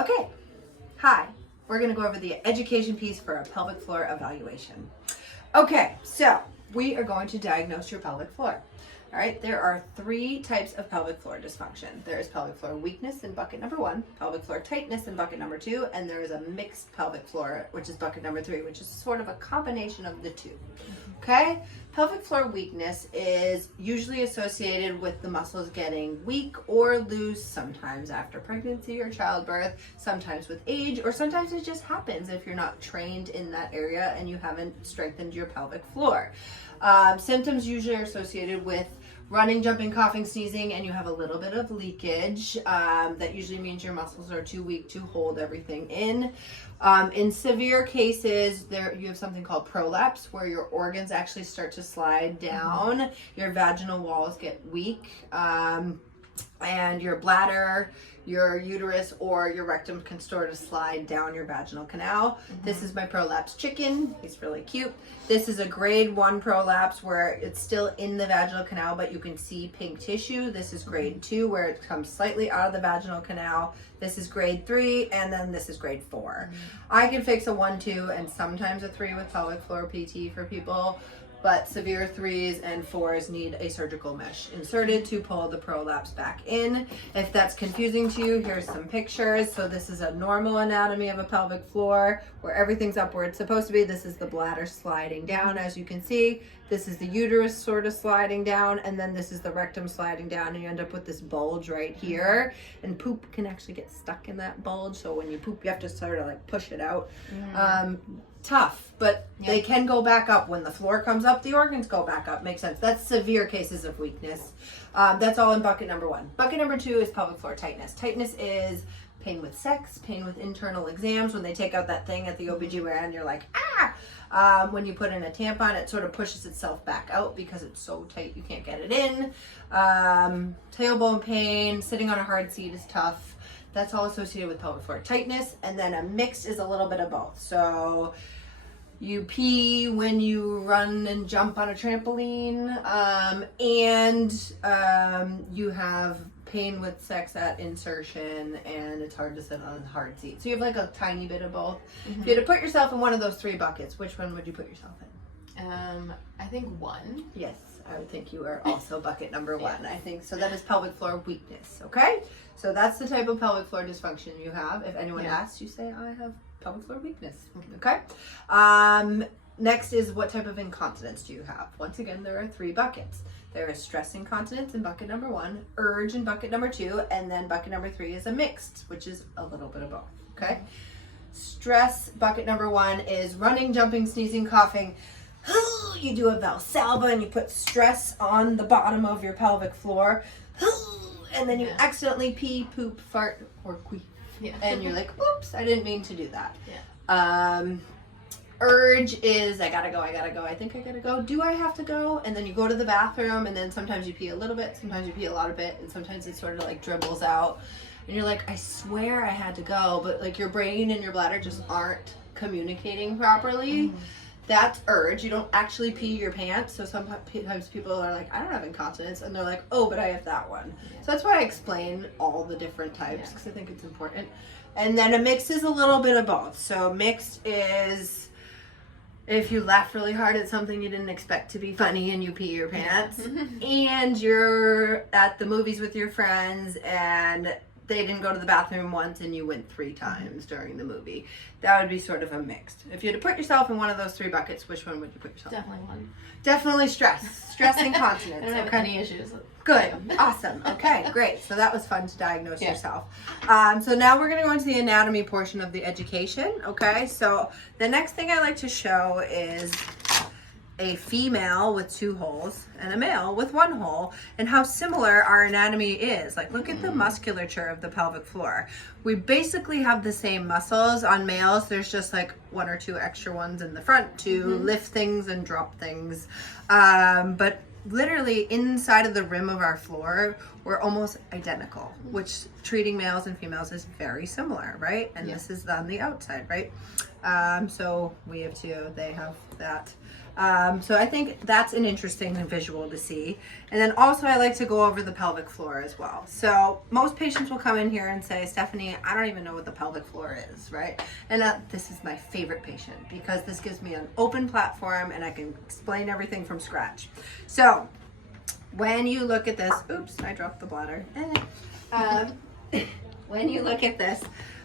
Okay, hi. We're going to go over the education piece for a pelvic floor evaluation. Okay, so we are going to diagnose your pelvic floor. All right, there are 3 types of pelvic floor dysfunction. There is pelvic floor weakness in bucket number 1, pelvic floor tightness in bucket number 2, and there is a mixed pelvic floor, which is bucket number 3, which is sort of a combination of the 2. Okay, pelvic floor weakness is usually associated with the muscles getting weak or loose, sometimes after pregnancy or childbirth, sometimes with age, or sometimes it just happens if you're not trained in that area and you haven't strengthened your pelvic floor. Symptoms usually are associated with running, jumping, coughing, sneezing, and you have a little bit of leakage. That usually means your muscles are too weak to hold everything in. In severe cases, you have something called prolapse, where your organs actually start to slide down. Your vaginal walls get weak, and your bladder, your uterus, or your rectum can sort of slide down your vaginal canal. This is my prolapse chicken. He's really cute. This is a grade 1 prolapse where it's still in the vaginal canal, but you can see pink tissue. This is grade 2 where it comes slightly out of the vaginal canal. This is grade 3, and then this is grade 4. I can fix a 1, 2, and sometimes a 3 with pelvic floor PT for people. But severe 3s and 4s need a surgical mesh inserted to pull the prolapse back in. If that's confusing to you, here's some pictures. So this is a normal anatomy of a pelvic floor where everything's up where it's supposed to be. This is the bladder sliding down, as you can see. This is the uterus sort of sliding down, and then this is the rectum sliding down, and you end up with this bulge right here. And poop can actually get stuck in that bulge, so when you poop, you have to sort of like push it out. Tough, but they can go back up. When the floor comes up, the organs go back up. Makes sense. That's severe cases of weakness. That's all in bucket number 1. Bucket number 2 is pelvic floor tightness. Tightness is pain with sex, pain with internal exams. When they take out that thing at the OBGYN, you're like, ah! When you put in a tampon, it sort of pushes itself back out because it's so tight you can't get it in. Tailbone pain, sitting on a hard seat is tough. That's all associated with pelvic floor tightness. And then a mix is a little bit of both. So you pee when you run and jump on a trampoline, and you have pain with sex at insertion, and it's hard to sit on a hard seat. So you have like a tiny bit of both. If you had to put yourself in one of those 3 buckets, which one would you put yourself in? I think 1. Yes, I would think you are also bucket number 1. I think so. That is pelvic floor weakness. Okay, so that's the type of pelvic floor dysfunction you have. If anyone asks, you say, I have pelvic floor weakness. Okay. Next is, what type of incontinence do you have? Once again, there are 3 buckets. There is stress incontinence in bucket number 1, urge in bucket number 2, and then bucket number 3 is a mixed, which is a little bit of both. Okay. Stress bucket number 1 is running, jumping, sneezing, coughing. You do a Valsalva and you put stress on the bottom of your pelvic floor, and then you accidentally pee, poop, fart, or queef. And you're like, oops, I didn't mean to do that. Urge is, I gotta go, I think I gotta go. Do I have to go? And then you go to the bathroom, and then sometimes you pee a little bit, sometimes you pee a lot of it, and sometimes it sort of like dribbles out. And you're like, I swear I had to go, but like your brain and your bladder just aren't communicating properly. That's urge. You don't actually pee your pants. So sometimes people are like, I don't have incontinence. And they're like, oh, but I have that one. So that's why I explain all the different types, because I think it's important. And then a mix is a little bit of both. So mixed is if you laugh really hard at something you didn't expect to be funny and you pee your pants. And you're at the movies with your friends and they didn't go to the bathroom once and you went 3 times during the movie. That would be sort of a mixed. If you had to put yourself in one of those 3 buckets, which one would you put yourself in? Definitely 1. Definitely stress. Stress incontinence. I don't have any issues. Good. Awesome. Okay, great. So that was fun to diagnose yourself. So now we're going to go into the anatomy portion of the education. Okay, so the next thing I like to show is a female with 2 holes and a male with 1 hole, and how similar our anatomy is. Like, look at the musculature of the pelvic floor. We basically have the same muscles. On males, there's just like 1 or 2 extra ones in the front to lift things and drop things. But literally inside of the rim of our floor, we're almost identical, which treating males and females is very similar, right? And this is on the outside, right? So we have two, they have that. So I think that's an interesting visual to see. And then also I like to go over the pelvic floor as well. So most patients will come in here and say, Stephanie, I don't even know what the pelvic floor is, right? And this is my favorite patient because this gives me an open platform and I can explain everything from scratch. So when you look at this, oops, I dropped the bladder. When you look at this,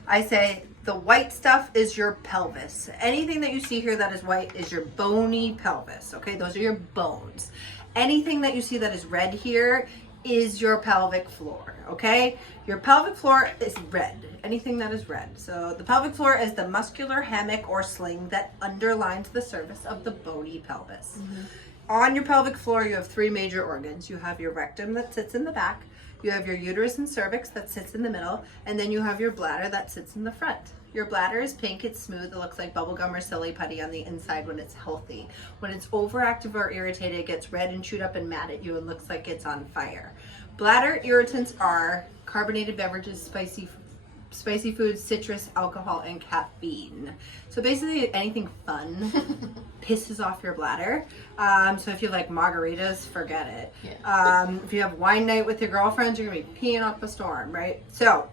I say the white stuff is your pelvis. Anything that you see here that is white is your bony pelvis, okay? Those are your bones. Anything that you see that is red here is your pelvic floor, okay? Your pelvic floor is red, anything that is red. So the pelvic floor is the muscular hammock or sling that underlines the surface of the bony pelvis. On your pelvic floor, you have three major organs. You have your rectum that sits in the back, you have your uterus and cervix that sits in the middle, and then you have your bladder that sits in the front. Your bladder is pink, it's smooth, it looks like bubblegum or silly putty on the inside when it's healthy. When it's overactive or irritated, it gets red and chewed up and mad at you and looks like it's on fire. Bladder irritants are carbonated beverages, spicy foods, citrus, alcohol, and caffeine. So basically anything fun pisses off your bladder. So if you like margaritas, forget it. If you have wine night with your girlfriends, you're gonna be peeing up a storm, right? So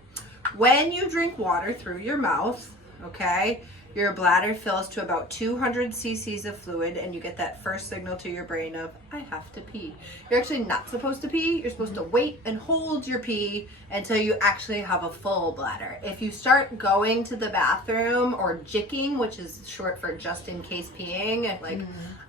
when you drink water through your mouth, okay, your bladder fills to about 200 cc's of fluid and you get that first signal to your brain of, I have to pee. You're actually not supposed to pee. You're supposed to wait and hold your pee until you actually have a full bladder. If you start going to the bathroom or jicking, which is short for just in case peeing, like,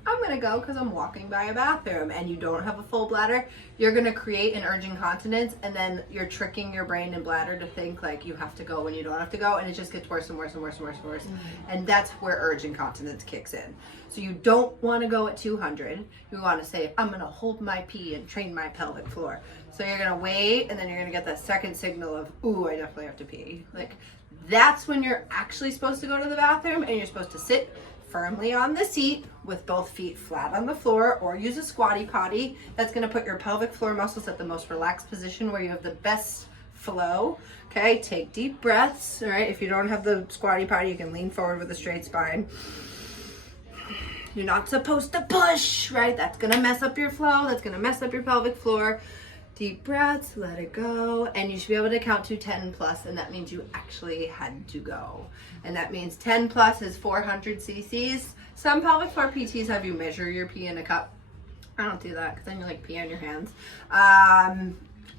I'm gonna go because I'm walking by a bathroom, and you don't have a full bladder, you're gonna create an urge incontinence, and then you're tricking your brain and bladder to think like you have to go when you don't have to go, and it just gets worse and worse and worse and worse and worse. And that's where urge incontinence kicks in. So you don't want to go at 200. You want to say, I'm gonna hold my pee and train my pelvic floor. So you're gonna wait, and then you're gonna get that second signal of, ooh, I definitely have to pee. Like, that's when you're actually supposed to go to the bathroom, and you're supposed to sit firmly on the seat with both feet flat on the floor, or use a squatty potty. That's gonna put your pelvic floor muscles at the most relaxed position where you have the best flow. Okay, take deep breaths. All right, if you don't have the squatty potty, you can lean forward with a straight spine. You're not supposed to push, right? That's gonna mess up your flow. That's gonna mess up your pelvic floor. Deep breaths, let it go, and you should be able to count to 10 plus, and that means you actually had to go. And that means 10 plus is 400 cc's. Some pelvic floor PTs have you measure your pee in a cup. I don't do that because then you like pee on your hands.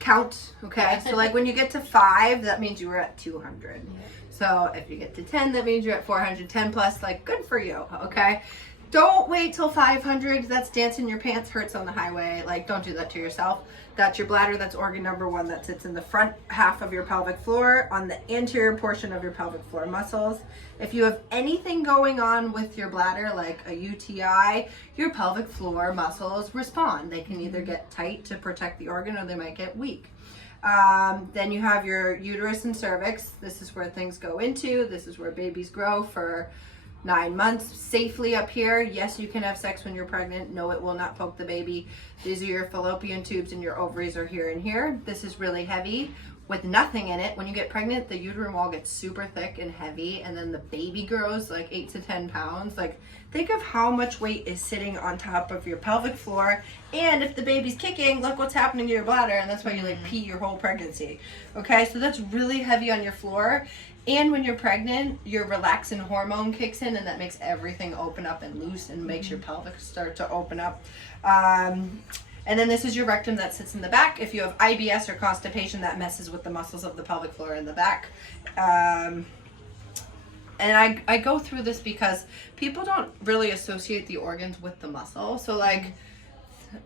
Count, okay? So like when you get to 5, that means you were at 200. So if you get to 10, that means you're at 400. 10 plus, like, good for you, okay? Don't wait till 500. That's dancing your pants hurts on the highway. Like, don't do that to yourself. That's your bladder. That's organ number 1 that sits in the front half of your pelvic floor on the anterior portion of your pelvic floor muscles. If you have anything going on with your bladder, like a UTI, your pelvic floor muscles respond. They can either get tight to protect the organ or they might get weak. Then you have your uterus and cervix. This is where things go into. This is where babies grow for 9 months safely up here. Yes, you can have sex when you're pregnant. No, it will not poke the baby. These are your fallopian tubes and your ovaries are here and here. This is really heavy with nothing in it. When you get pregnant, the uterine wall gets super thick and heavy, and then the baby grows like 8 to 10 pounds. Like, think of how much weight is sitting on top of your pelvic floor. And if the baby's kicking, look what's happening to your bladder, and that's why you like pee your whole pregnancy. Okay, so that's really heavy on your floor. And when you're pregnant, your relaxin hormone kicks in, and that makes everything open up and loose and makes your pelvic start to open up. And then this is your rectum that sits in the back. If you have IBS or constipation, that messes with the muscles of the pelvic floor in the back. And I go through this because people don't really associate the organs with the muscle. So like,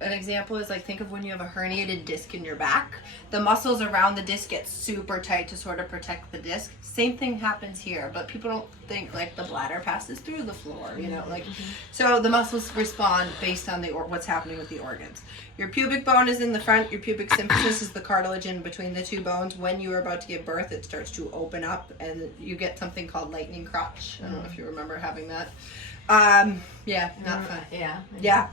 an example is like, think of when you have a herniated disc in your back. The muscles around the disc get super tight to sort of protect the disc. Same thing happens here, but people don't think like the bladder passes through the floor, you know, like, so the muscles respond based on what's happening with the organs. Your pubic bone is in the front. Your pubic symphysis is the cartilage in between the two bones. When you are about to give birth, it starts to open up and you get something called lightning crotch. I don't know if you remember having that. Yeah, not fun. Yeah. Yeah.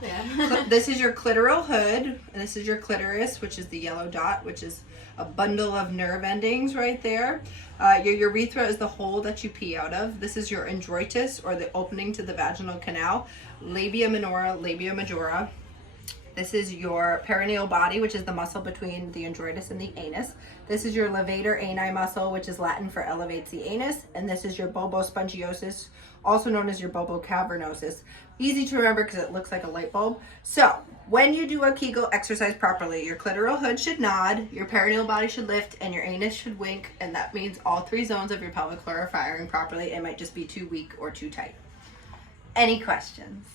This is your clitoral hood, and this is your clitoris, which is the yellow dot, which is a bundle of nerve endings right there. Your urethra is the hole that you pee out of. This is your introitus, or the opening to the vaginal canal. Labia minora, labia majora. This is your perineal body, which is the muscle between the introitus and the anus. This is your levator ani muscle, which is Latin for elevates the anus. And this is your bulbospongiosis, also known as your bulbocavernosus. Easy to remember because it looks like a light bulb. So when you do a Kegel exercise properly, your clitoral hood should nod, your perineal body should lift, and your anus should wink. And that means all three zones of your pelvic floor are firing properly. It might just be too weak or too tight. Any questions?